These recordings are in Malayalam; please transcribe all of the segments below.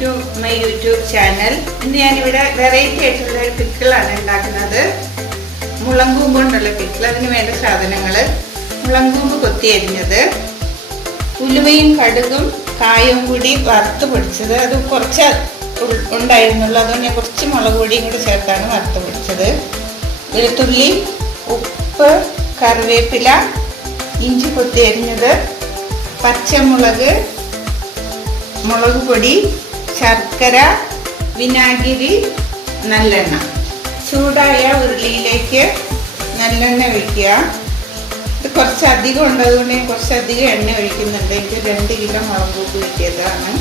To my YouTube channel. ഇന്ന് ഞാനിവിടെ വെറൈറ്റി ആയിട്ടുള്ള ഒരു പിക്കിളാണ് ഉണ്ടാക്കുന്നത്. മുളങ്കൂമ്പ് കൊണ്ടുള്ള പിക്കിൾ. അതിന് വേണ്ട സാധനങ്ങൾ: മുളങ്കൂമ്പ് കൊത്തി അരിഞ്ഞത്, ഉലുവയും കടുകും കായവും കൂടി വറുത്ത് പൊടിച്ചത്. അത് കുറച്ച് ഉണ്ടായിരുന്നുള്ളൂ, അതുകൊണ്ട് ഞാൻ കുറച്ച് മുളക് പൊടിയും കൂടി ചേർത്താണ് വറുത്ത് പൊടിച്ചത്. വെളുത്തുള്ളി, ഉപ്പ്, കറിവേപ്പില, ഇഞ്ചി കൊത്തി അരിഞ്ഞത്, പച്ചമുളക്, മുളക് പൊടി, ശർക്കര, വിനാഗിരി, നല്ലെണ്ണ. ചൂടായ ഉരുളിയിലേക്ക് നല്ലെണ്ണ ഒഴിക്കുക. ഇത് കുറച്ചധികം ഉണ്ടതുകൊണ്ട് ഞാൻ കുറച്ചധികം എണ്ണ ഒഴിക്കുന്നുണ്ട്. എനിക്ക് 2 കിലോ മുളക് കൂപ്പ് കിട്ടിയതാണ്.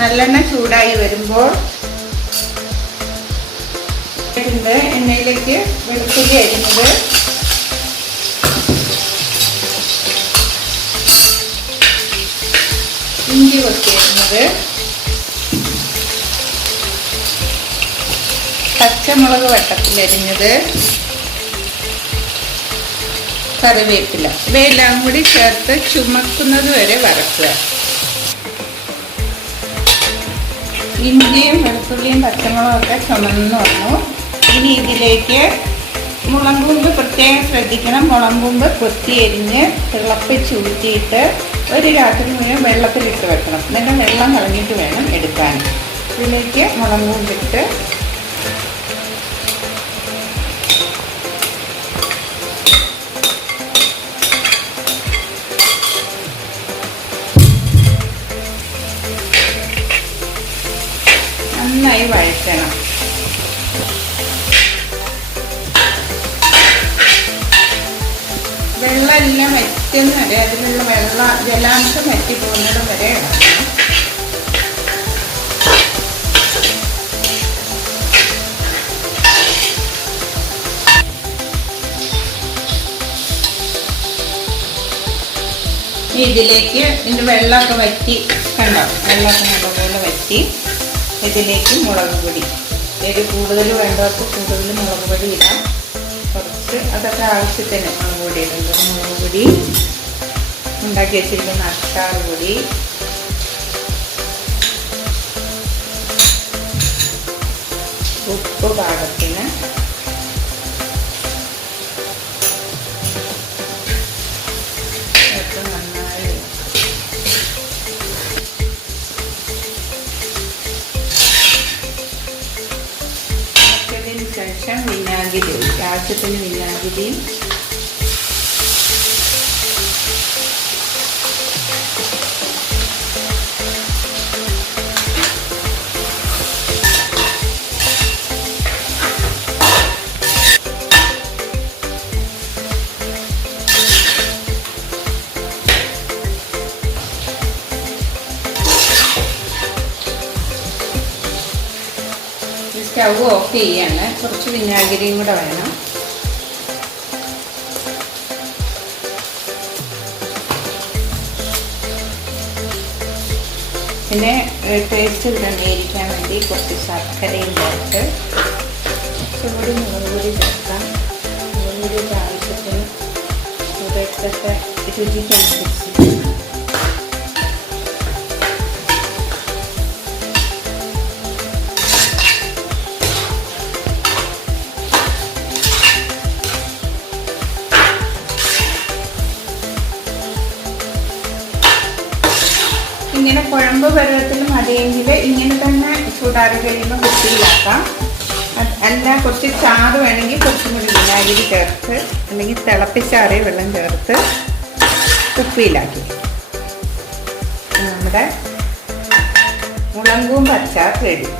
നല്ലെണ്ണ ചൂടായി വരുമ്പോൾ എണ്ണയിലേക്ക് വെളുത്തുള്ളി അരിഞ്ഞത്, ഇഞ്ചി കൊത്തിയരിഞ്ഞത്, പച്ചമുളക് വട്ടത്തിലരിഞ്ഞത്, കറിവേപ്പില, ഇവയെല്ലാം കൂടി ചേർത്ത് ചുമക്കുന്നത് വരെ വറക്കുക. ഇഞ്ചിയും വെളുത്തുള്ളിയും പച്ചമുളകും ഒക്കെ ചുമന്ന് വന്നു. ഇനി ഇതിലേക്ക് മുളങ്കൂമ്പ് പ്രത്യേകം ശ്രദ്ധിക്കണം. മുളങ്കൂമ്പ് കൊത്തിയരിഞ്ഞ് തിളപ്പിച്ച് ഊറ്റിയിട്ട് ഒരു രാത്രി മുഴുവൻ വെള്ളത്തിലിട്ട് വെക്കണം. എന്നിട്ട് വെള്ളം കളഞ്ഞിട്ട് വേണം എടുക്കാൻ. ഇതിലേക്ക് മുളങ്കൂമ്പിട്ട് നന്നായി വഴറ്റണം. വെള്ളമെല്ലാം വറ്റുന്ന വരെ, അതിലുള്ള ജലാംശം വറ്റി പോകുന്നിടം വരെ ഇടണം. ഇതിലേക്ക് ഇതിൻ്റെ വെള്ളമൊക്കെ വറ്റി കണ്ടോ, വെള്ളമൊക്കെ നല്ലപോലെ വറ്റി. ഇതിലേക്ക് മുളക് പൊടി, എരിവ് കൂടുതൽ വേണ്ടവർക്ക് കൂടുതൽ മുളക് പൊടി ഇടാം. കുറച്ച് അതൊക്കെ ആവശ്യത്തിന് മുളക് പൊടി ഇടുന്നത്. മുളക് പൊടി, ഉണ്ടാക്കി വെച്ചിരിക്കുന്ന അച്ചാർ പൊടി, ഉപ്പ് പാകത്തിന്, നന്നായി ശേഷം വിനാഗിരി, ആവശ്യത്തിന് വിനാഗിരിയും സ്റ്റവ് ഓഫ് ചെയ്യാണ്. കുറച്ച് വിനാഗിരിയും കൂടെ വേണം. പിന്നെ ടേസ്റ്റ് ക്രമീകരിക്കാൻ വേണ്ടി കുറച്ച് ശർക്കരയും ചേർത്ത് കുറച്ചുകൂടി മുളക് പൊടി ചേർക്കാം. മുളക് പൊടി ആവശ്യത്തിന് ഓരോരുത്തരുടെ രുചിക്കനുസരിച്ച്. ഇങ്ങനെ കുഴമ്പ് പരുവത്തിൽ മതിയെങ്കിൽ ഇങ്ങനെ തന്നെ ചൂടാറി കഴിയുമ്പോൾ കുപ്പിയിലാക്കാം. അല്ല, കുറച്ച് ചാറ് വേണമെങ്കിൽ കുറച്ചും കൂടി വിനാഗിരി ചേർത്ത് അല്ലെങ്കിൽ തിളപ്പിച്ചാറിയ വെള്ളം ചേർത്ത് കുപ്പിയിലാക്കി. നമ്മുടെ മുളങ്കൂമ്പ് അച്ചാർ റെഡി.